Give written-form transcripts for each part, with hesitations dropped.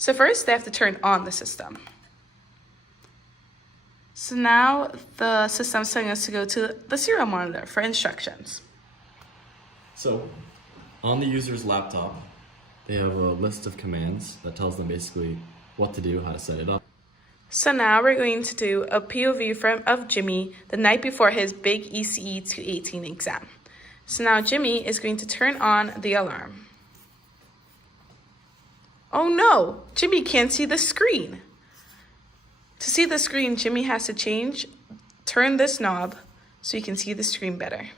So first, they have to turn on the system. So now the system's telling us to go to the serial monitor for instructions. So, on the user's laptop, they have a list of commands that tells them basically what to do, how to set it up. So now we're going to do a POV of Jimmy the night before his big ECE 218 exam. So now Jimmy is going to turn on the alarm. Oh no, Jimmy can't see the screen. To see the screen, Jimmy has to turn this knob so you can see the screen better.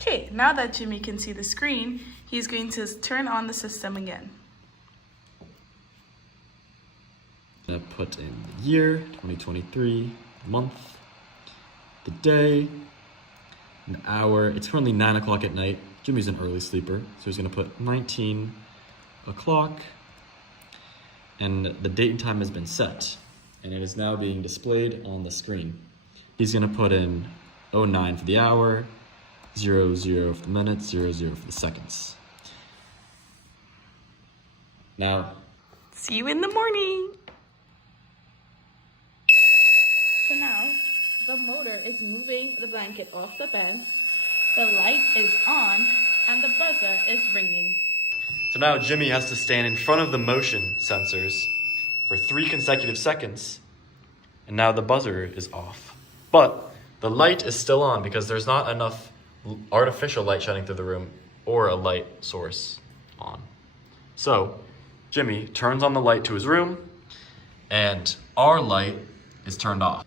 Okay, now that Jimmy can see the screen, he's going to turn on the system again. I'm gonna put in the year, 2023, month, the day, an hour. It's currently 9 o'clock at night. Jimmy's an early sleeper, so he's gonna put 19 o'clock. And the date and time has been set, and it is now being displayed on the screen. He's gonna put in 09 for the hour, 00 for the minutes, 00 for the seconds. Now, see you in the morning. So now, the motor is moving the blanket off the bed, the light is on, and the buzzer is ringing. so now Jimmy has to stand in front of the motion sensors for 3 consecutive seconds, and now the buzzer is off. But the light is still on because there's not enough artificial light shining through the room or a light source on. So Jimmy turns on the light to his room, and our light is turned off.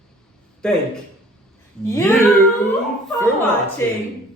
Thank you for watching.